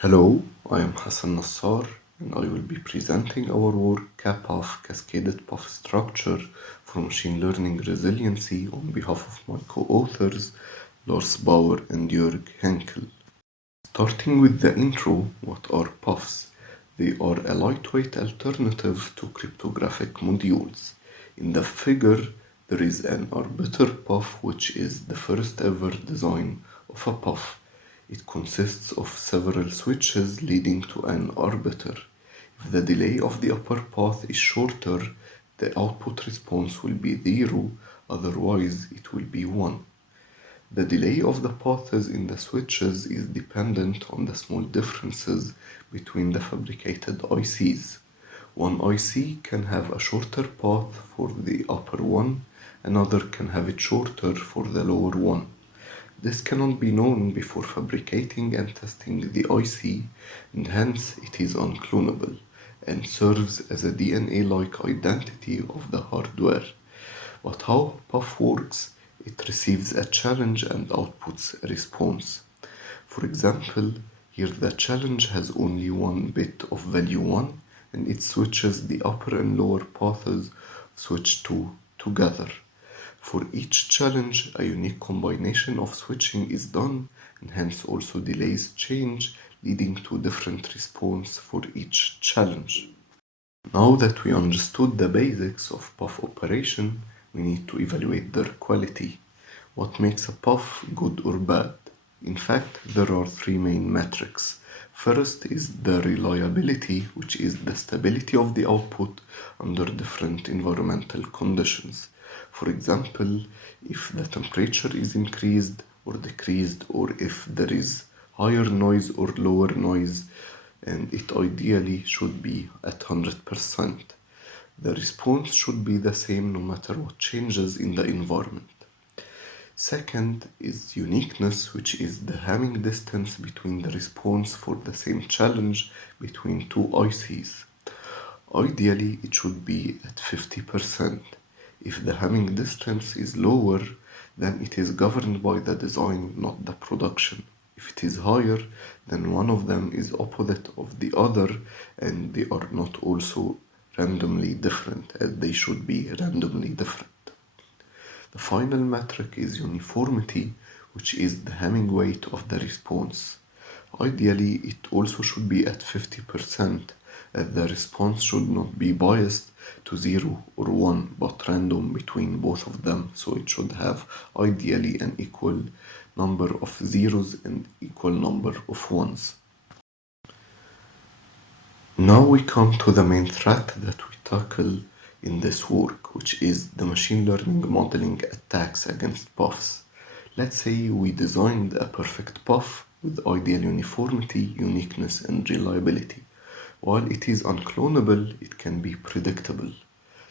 Hello, I am Hassan Nassar and I will be presenting our work CaPUF Cascaded PUF structure for machine learning resiliency on behalf of my co-authors Lars, Bauer and Jörg Henkel. Starting with the intro, what are PUFs? They are a lightweight alternative to cryptographic modules. In the figure, there is an arbiter PUF, which is the first ever design of a PUF. It consists of several switches leading to an arbiter. If the delay of the upper path is shorter, the output response will be 0, otherwise it will be 1. The delay of the paths in the switches is dependent on the small differences between the fabricated ICs. One IC can have a shorter path for the upper one, another can have it shorter for the lower one. This cannot be known before fabricating and testing the IC, and hence it is unclonable and serves as a DNA-like identity of the hardware. But how PUF works? It receives a challenge and outputs a response. For example, here the challenge has only one bit of value 1, and it switches the upper and lower paths switch 2 together. For each challenge, a unique combination of switching is done, and hence also delays change, leading to different response for each challenge. Now that we understood the basics of PUF operation, we need to evaluate their quality. What makes a PUF good or bad? In fact, there are three main metrics. First is the reliability, which is the stability of the output under different environmental conditions. For example, if the temperature is increased or decreased, or if there is higher noise or lower noise, and it ideally should be at 100%. The response should be the same no matter what changes in the environment. Second is uniqueness, which is the Hamming distance between the response for the same challenge between two ICs. Ideally, it should be at 50%. If the Hamming distance is lower, then it is governed by the design, not the production. If it is higher, then one of them is opposite of the other, and they are not also randomly different, as they should be randomly different. The final metric is uniformity, which is the Hamming weight of the response. Ideally, it also should be at 50%, as the response should not be biased to 0 or 1, but random between both of them, so it should have ideally an equal number of zeros and equal number of ones. Now we come to the main threat that we tackle in this work, which is the machine learning modeling attacks against PUFs. Let's say we designed a perfect PUF with ideal uniformity, uniqueness, and reliability. While it is unclonable, it can be predictable.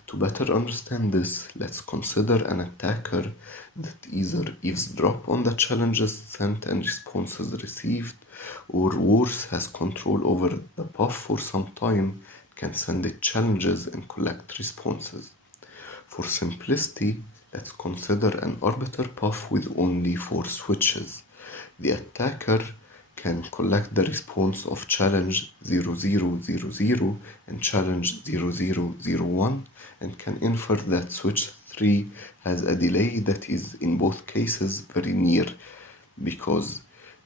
To better understand this, let's consider an attacker that either eavesdrops on the challenges sent and responses received, or worse, has control over the PUF for some time, can send it challenges and collect responses. For simplicity, let's consider an arbiter PUF with only 4 switches. The attacker can collect the response of challenge 0000 and challenge 0001, and can infer that switch 3 has a delay that is in both cases very near, because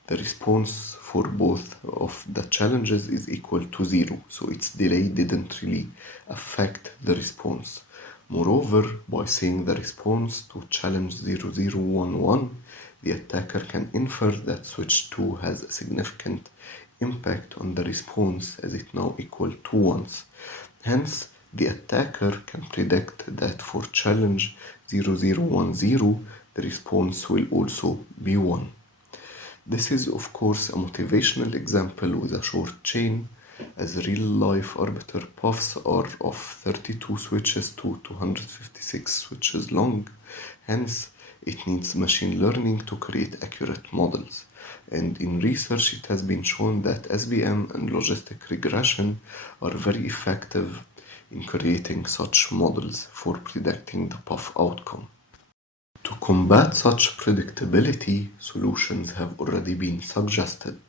the response for both of the challenges is equal to 0, so its delay didn't really affect the response. Moreover, by saying the response to challenge 0011, the attacker can infer that switch 2 has a significant impact on the response, as it now equal to 1s. Hence, the attacker can predict that for challenge 0010, the response will also be 1. This is of course a motivational example with a short chain, as real-life arbiter PUFs are of 32 switches to 256 switches long. Hence, it needs machine learning to create accurate models. And in research, it has been shown that SVM and logistic regression are very effective in creating such models for predicting the PUF outcome. To combat such predictability, solutions have already been suggested.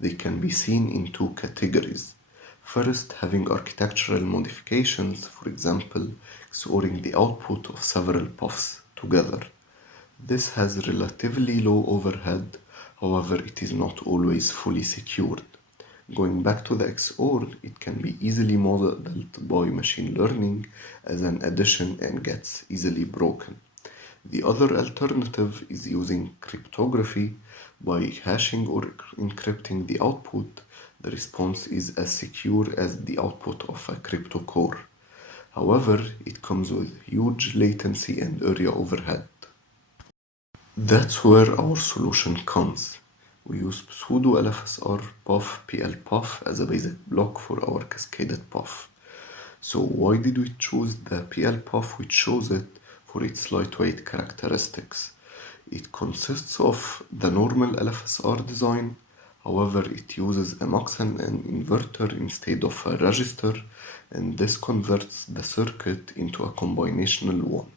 They can be seen in two categories. First, having architectural modifications, for example, XORing the output of several puffs together. This has relatively low overhead, however, it is not always fully secured. Going back to the XOR, it can be easily modeled by machine learning as an addition and gets easily broken. The other alternative is using cryptography. By hashing or encrypting the output, the response is as secure as the output of a crypto core. However, it comes with huge latency and area overhead. That's where our solution comes. We use pseudo LFSR PUF PL-PUF as a basic block for our cascaded PUF. So why did we choose the PL-PUF? We chose it for its lightweight characteristics. It consists of the normal LFSR design, however it uses a muxin and inverter instead of a register, and this converts the circuit into a combinational one.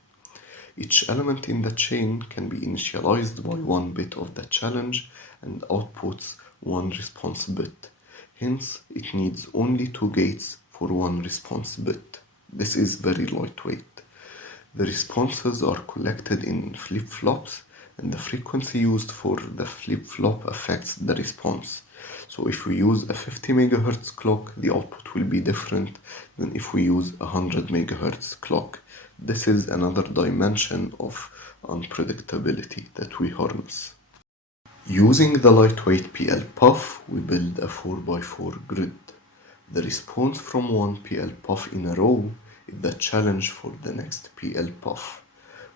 Each element in the chain can be initialized by one bit of the challenge and outputs one response bit. Hence, it needs only two gates for one response bit. This is very lightweight. The responses are collected in flip-flops, and the frequency used for the flip-flop affects the response. So if we use a 50 MHz clock, the output will be different than if we use a 100 MHz clock. This is another dimension of unpredictability that we harness. Using the lightweight PL-PUF, we build a 4x4 grid. The response from one PL-PUF in a row is the challenge for the next PL-PUF.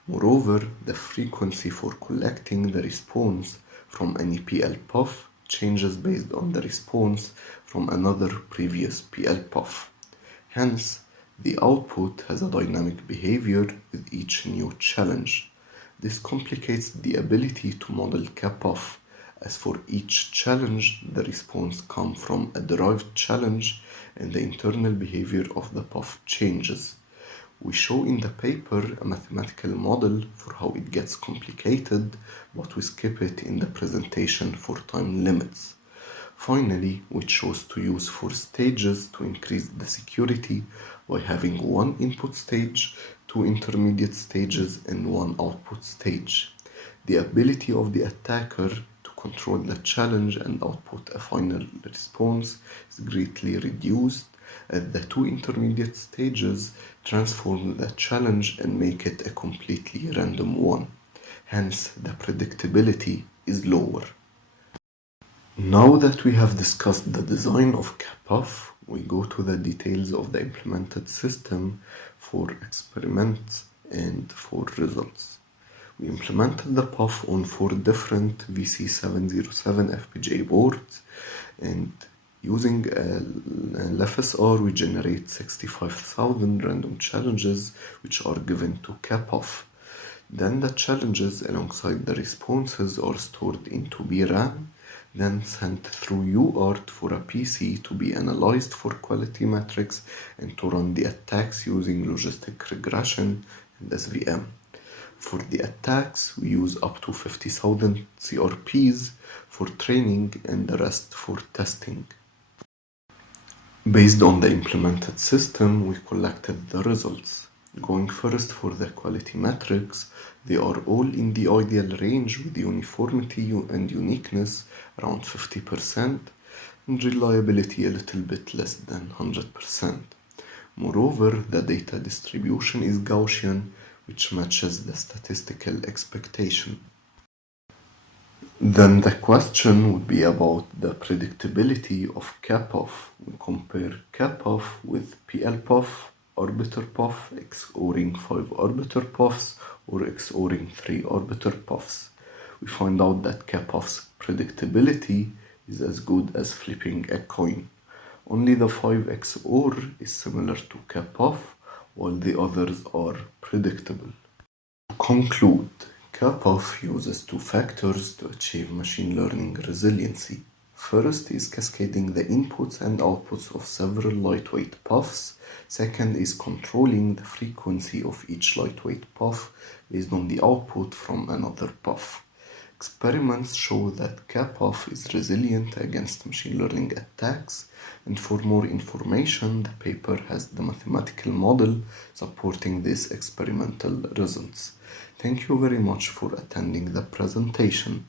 Moreover, the frequency for collecting the response from any PL-PUF changes based on the response from another previous PL-PUF. Hence, the output has a dynamic behavior with each new challenge. This complicates the ability to model CaPUF, as for each challenge, the response comes from a derived challenge and the internal behavior of the PUF changes. We show in the paper a mathematical model for how it gets complicated, but we skip it in the presentation for time limits. Finally, we chose to use 4 stages to increase the security by having one input stage, 2 intermediate stages, and 1 output stage. The ability of the attacker to control the challenge and output a final response is greatly reduced, as the 2 intermediate stages transform the challenge and make it a completely random one. Hence, the predictability is lower. Now that we have discussed the design of CaPUF, we go to the details of the implemented system for experiments and for results. We implemented the PUF on 4 different VC707 FPGA boards, and using an LFSR we generate 65,000 random challenges which are given to CaPUF. Then the challenges alongside the responses are stored into BRAM, then sent through UART for a PC to be analyzed for quality metrics and to run the attacks using logistic regression and SVM. For the attacks, we use up to 50,000 CRPs for training and the rest for testing. Based on the implemented system, we collected the results. Going first for the quality metrics, they are all in the ideal range with uniformity and uniqueness around 50% and reliability a little bit less than 100%. Moreover, the data distribution is Gaussian, which matches the statistical expectation. Then the question would be about the predictability of CaPUF. We compare CaPUF with PL-PUF, arbiter PUF, XORing 5 arbiter PUFs, or XORing 3 arbiter PUFs. We find out that CaPUF's predictability is as good as flipping a coin. Only the 5 XOR is similar to CaPUF, while the others are predictable. To conclude, CaPUF uses 2 factors to achieve machine learning resiliency. First is cascading the inputs and outputs of several lightweight PUFs. Second is controlling the frequency of each lightweight PUF based on the output from another PUF. Experiments show that CaPUF is resilient against machine learning attacks, and for more information, the paper has the mathematical model supporting these experimental results. Thank you very much for attending the presentation.